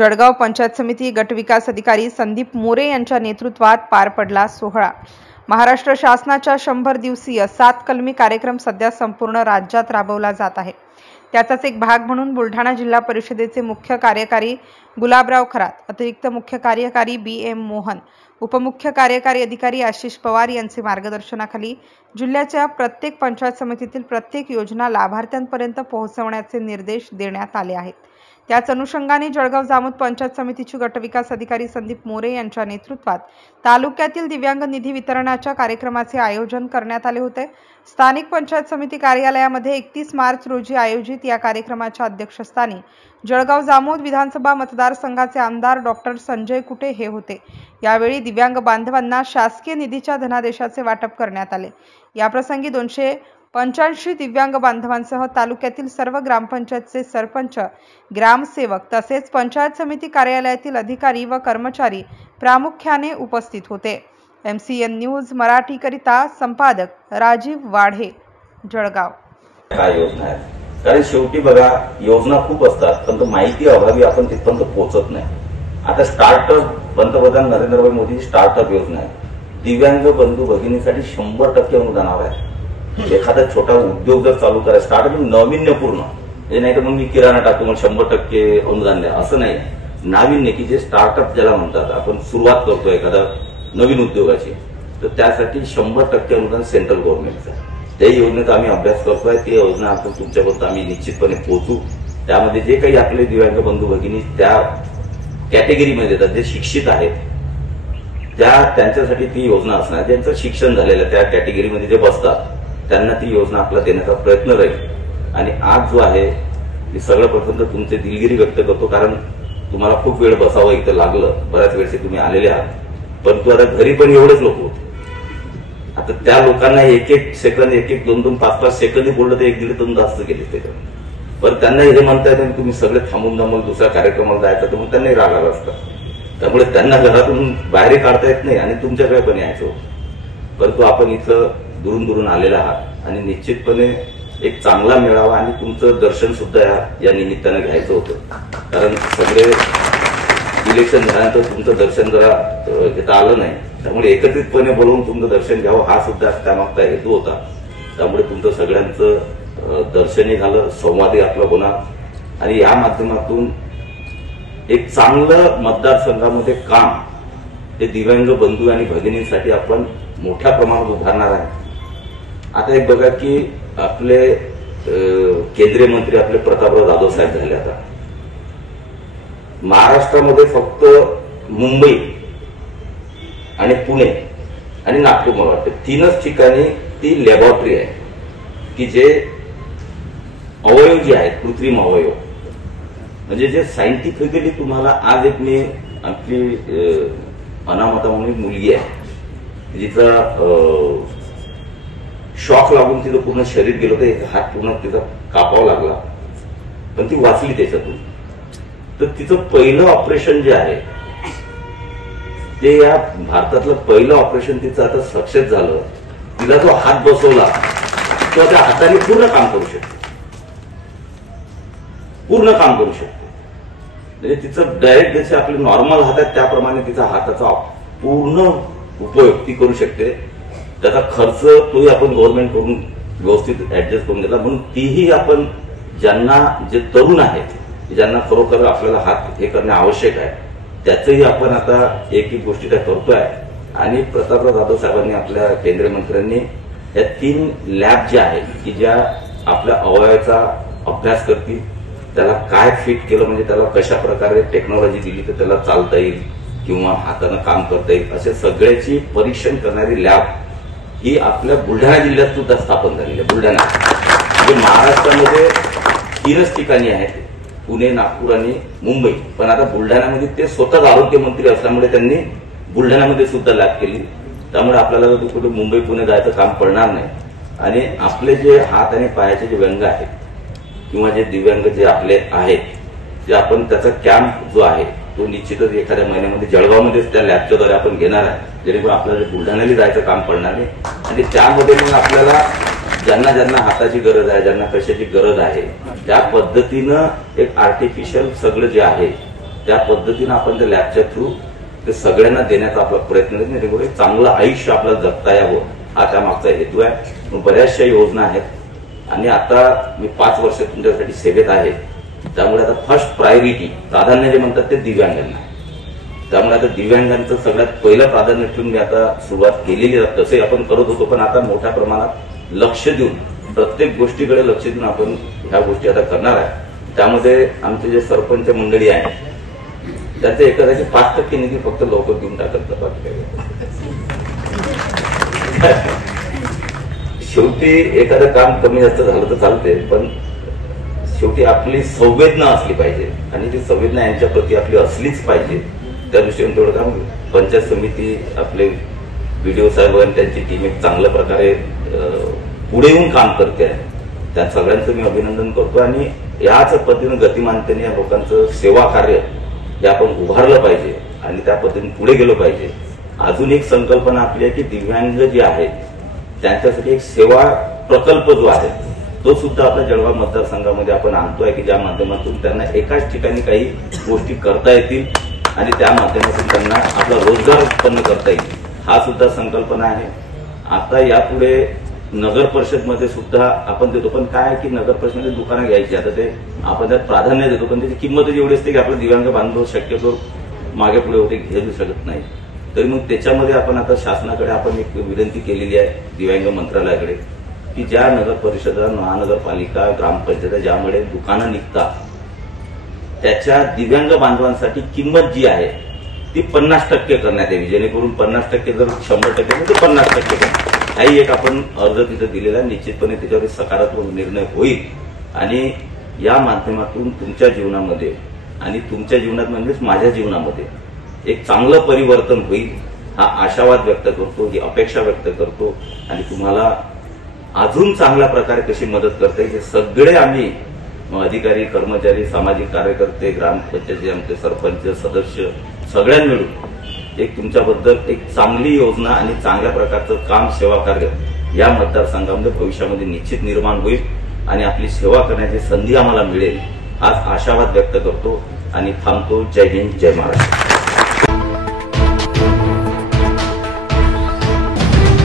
जळगाव पंचायत समिती गटविकास अधिकारी संदीप मोरे यांच्या नेतृत्वात पार पडला सोहळा। महाराष्ट्र शासनाच्या 100 दिवसीय 7 कलमी कार्यक्रम सध्या संपूर्ण राज्यात राबवला जात आहे। त्याचाच एक भाग म्हणून बुलढाणा जिल्हा परिषदेचे मुख्य कार्यकारी गुलाबराव खरात, अतिरिक्त मुख्य कार्यकारी BM मोहन, उपमुख्य कार्यकारी अधिकारी आशिष पवार यांचे मार्गदर्शनाखाली जिल्ह्याच्या प्रत्येक पंचायत समितीतील प्रत्येक योजना लाभार्थ्यांपर्यंत पोहोचवण्याचे निर्देश देण्यात आले आहेत। त्याच अनुषंगाने जळगाव जामोद पंचायत समितीचे गटविकास अधिकारी संदीप मोरे यांच्या नेतृत्वात तालुक्यातील दिव्यांग निधी वितरणाच्या कार्यक्रमाचे आयोजन करण्यात आले होते। स्थानिक पंचायत समिती कार्यालयामध्ये 31 मार्च रोजी आयोजित या कार्यक्रमाच्या अध्यक्षस्थानी जळगाव जामोद विधानसभा मतदारसंघाचे आमदार डॉक्टर संजय कुटे हे होते। यावेळी दिव्यांग बांधवांना शासकीय निधीच्या धनादेशाचे वाटप करण्यात आले। याप्रसंगी 285 दिव्यांग बांधवांसह तालुक्यातील सर्व ग्रामपंचायतचे सरपंच, ग्रामसेवक तसेच पंचायत समिती कार्यालयातील अधिकारी व कर्मचारी प्रामुख्याने उपस्थित होते। MCN न्यूज मराठी करिता संपादक राजीव वाढे, जळगाव। काय योजना आहे? कारण शेवटी बघा, योजना खूप असतात पण माहिती अभावी आपण तिथपर्यंत पोहोचत नाही। आता स्टार्टअप, पंतप्रधान नरेंद्र मोदी स्टार्टअप योजना आहे, दिव्यांग बंधू भगिनीसाठी 100% अनुदानावर आहे। एखादा छोटा उद्योग जर चालू करायचा, स्टार्टअप नाविन्यपूर्ण, हे नाही तर मग मी किराणा टाकतो मग 100% अनुदान द्या, असं नाही। नाविन्य की जे स्टार्टअप ज्याला म्हणतात, आपण सुरुवात करतो एखादा नवीन उद्योगाची, तर त्यासाठी 100% अनुदान सेंट्रल गव्हर्नमेंटचं। त्या योजनेचा आम्ही अभ्यास करतोय, ती योजना आपण तुमच्यापर्यंत आम्ही निश्चितपणे पोहोचू। त्यामध्ये जे काही आपले दिव्यांग बंधू भगिनी त्या कॅटेगरीमध्ये येतात, जे शिक्षित आहेत, त्यांच्यासाठी ती योजना असणार। ज्यांचं शिक्षण झालेलं त्या कॅटेगरीमध्ये जे बसतात त्यांना ती योजना आपला देण्याचा प्रयत्न राहील। आणि आज जो आहे हे सगळं प्रथम तर तुमचे दिलगिरी व्यक्त करतो, कारण तुम्हाला खूप वेळ बसावं इथं लागलं, बऱ्याच वेळचे तुम्ही आलेले आहात, परंतु आता घरी पण एवढेच लोक होते। आता त्या लोकांना 1-1 सेकंद, 1-1, 2-2, 5-5 सेकंद बोललं तर 1-1.5 तास गेले ते, पण त्यांना हे म्हणता येतं तुम्ही सगळे थांबून दुसऱ्या कार्यक्रमाला जायचं, तर मग त्यांनाही राग आला असता। त्यामुळे त्यांना घरातून बाहेर काढता येत नाही आणि तुमच्याकडे पण यायचं होतं, परंतु आपण इथं दुरून आलेला आहात आणि निश्चितपणे एक चांगला मेळावा आणि तुमचं दर्शन सुद्धा या निमित्तानं घ्यायचं होतं। कारण सगळे इलेक्शन झाल्यानंतर तुमचं दर्शन जरा घेता आलं नाही, त्यामुळे एकत्रितपणे बोलवून तुमचं दर्शन घ्यावं हा सुद्धा त्यामागचा हेतू होता। त्यामुळे तुमचं सगळ्यांचं दर्शनही झालं, संवादही आपला होणार आणि या माध्यमातून एक चांगलं मतदारसंघामध्ये काम हे दिव्यांग बंधू आणि भगिनींसाठी आपण मोठ्या प्रमाणात उभारणार आहे। आता एक बघा की आपले केंद्रीय मंत्री आपले प्रतापराव जाधव साहेब झाले। आता महाराष्ट्रामध्ये फक्त मुंबई आणि पुणे आणि नागपूर मला वाटतं 3च ठिकाणी ती लॅबोरेटरी आहे की जे अवयव जे आहेत, कृत्रिम अवयव, म्हणजे जे सायंटिफिकली तुम्हाला आज एक मी आपली अनामता म्हणून मुलगी आहे, जिचा शॉक लागून तिचं पूर्ण शरीर गेलं होतं, एक हात पूर्ण तिचा कापावा लागला, पण ती वाचली त्याच्यातून। तर तिचं पहिलं ऑपरेशन जे आहे ते या भारतातलं पहिलं ऑपरेशन तिचं आता सक्सेस झालं। तिला जो हात बसवला तो त्या हाताने पूर्ण काम करू शकते, म्हणजे तिचं डायरेक्ट जसे आपले नॉर्मल हात आहेत त्याप्रमाणे तिचा हाताचा पूर्ण उपयोग ती करू शकते। त्याचा खर्च तोही आपण गव्हर्नमेंट कडून व्यवस्थित ऍडजस्ट करून घेतला, म्हणून तीही आपण ज्यांना जे तरुण आहेत, ज्यांना खरोखर आपल्याला हात हे करणे आवश्यक आहे, त्याचंही आपण आता एक गोष्टी त्या करतोय। आणि प्रतापराव जाधव साहेबांनी, आपल्या केंद्रीय मंत्र्यांनी या 3 लॅब ज्या आहेत की ज्या आपल्या अवयवाचा अभ्यास करतील, त्याला काय फिट केलं, म्हणजे त्याला कशा प्रकारे टेक्नॉलॉजी दिली तर त्याला चालता येईल किंवा हातानं काम करता येईल, असे सगळ्याची परीक्षण करणारी लॅब ही आपल्या बुलढाणा जिल्ह्यात सुद्धा स्थापन झालेली आहे। बुलढाणा म्हणजे महाराष्ट्रामध्ये 3च ठिकाणी आहेत, पुणे, नागपूर आणि मुंबई, पण आता बुलढाण्यामध्ये ते स्वतःच आरोग्यमंत्री असल्यामुळे त्यांनी बुलढाण्यामध्ये सुद्धा लॅब केली। त्यामुळे आपल्याला कुठे मुंबई पुणे जायचं काम पडणार नाही। आणि आपले जे हात आणि पायाचे जे व्यंग आहेत किंवा जे दिव्यांग जे आपले आहेत, ते आपण त्याचा कॅम्प जो आहे तो निश्चितच एखाद्या महिन्यामध्ये जळगावमध्येच त्या लॅबच्या द्वारे आपण घेणार आहे, जेणेकरून आपल्याला बुलढाण्याला जायचं काम पडणार नाही। आणि त्यामध्ये मग आपल्याला ज्यांना हाताची गरज आहे, ज्यांना कशाची गरज आहे, त्या पद्धतीनं एक आर्टिफिशियल सगळं जे आहे त्या पद्धतीनं आपण त्या लॅबच्या थ्रू ते सगळ्यांना देण्याचा आपला प्रयत्न आहे. चांगलं आयुष्य आपल्याला जगता यावं हा त्यामागचा हेतू आहे. बऱ्याचशा योजना आहेत आणि आता मी 5 वर्ष तुमच्यासाठी सेवेत आहे. त्यामुळे आता फर्स्ट प्रायोरिटी प्राधान्य जे म्हणतात ते दिव्यांगांना. त्यामुळे आता दिव्यांगांचं सगळ्यात पहिलं प्राधान्य ठेवून मी आता सुरुवात केलेली आहे. तसे आपण करत होतो, पण आता मोठ्या प्रमाणात लक्ष देऊन प्रत्येक गोष्टीकडे लक्ष देऊन आपण ह्या गोष्टी आता करणार आहे. त्यामध्ये आमचे जे सरपंच मंडळी आहे त्याचे एखाद्याचे 5% निधी फक्त लवकर देऊन टाकत बाकी. शेवटी एखादं काम कमी जास्त झालं तर चालते, पण शेवटी आपली संवेदना असली पाहिजे आणि ती संवेदना यांच्या प्रती आपली असलीच पाहिजे. त्या दृष्टीने तेवढं काम पंचायत समिती आपले BDO साहेब आणि त्यांची टीम एक चांगल्या प्रकारे पुढे येऊन काम करते आहे. त्या सगळ्यांचं मी अभिनंदन करतो आणि याच पद्धतीने गतिमानतेने या लोकांचं सेवा कार्य हे आपण उभारलं पाहिजे आणि त्या पद्धतीने पुढे गेलो पाहिजे. अजून एक संकल्पना आपली आहे की दिव्यांग जे आहेत त्यांच्यासाठी एक सेवा प्रकल्प जो आहे तो सुद्धा आपल्या जळगाव मतदारसंघामध्ये आपण आणतोय की ज्या माध्यमातून त्यांना एकाच ठिकाणी काही गोष्टी करता येतील आणि त्या माध्यमातून त्यांना आपला रोजगार उत्पन्न करता येईल. हा सुद्धा संकल्पना आहे. आता यापुढे नगर परिषदमध्ये सुद्धा आपण देतो, पण काय की नगर परिषदेमध्ये दुकानं घ्यायची आता ते आपण त्यात प्राधान्य देतो, पण त्याची किंमत एवढी असते की आपलं दिव्यांग बांधव शक्यतो मागे पुढे होते घेऊ शकत नाही. तरी मग त्याच्यामध्ये आपण आता शासनाकडे आपण एक विनंती केलेली आहे दिव्यांग मंत्रालयाकडे की ज्या नगर परिषदा, महानगरपालिका, ग्रामपंचायत ज्यामुळे दुकानं निघतात त्याच्या दिव्यांग बांधवांसाठी किंमत जी आहे ती 50% करण्यात यावी, जेणेकरून 50% जर 100% तर 50% हाही एक आपण अर्ज तिथे दिलेला आहे. निश्चितपणे त्याच्यावर सकारात्मक निर्णय होईल आणि या माध्यमातून तुमच्या जीवनामध्ये आणि तुमच्या जीवनात म्हणजेच माझ्या जीवनामध्ये एक चांगलं परिवर्तन होईल हा आशावाद व्यक्त करतो, ही अपेक्षा व्यक्त करतो आणि तुम्हाला अजून चांगल्या प्रकारे कशी मदत करता येईल हे सगळे आम्ही अधिकारी, कर्मचारी, सामाजिक कार्यकर्ते, ग्रामपंचायतीचे आमचे सरपंच, सदस्य सगळ्यांना मिळून एक तुमच्याबद्दल एक चांगली योजना आणि चांगल्या प्रकारचं काम, सेवा कार्य या मतदारसंघामध्ये भविष्यामध्ये निश्चित निर्माण होईल आणि आपली सेवा करण्याची संधी आम्हाला मिळेल हाच आशावाद व्यक्त करतो आणि थांबतो. जय हिंद, जय महाराष्ट्र.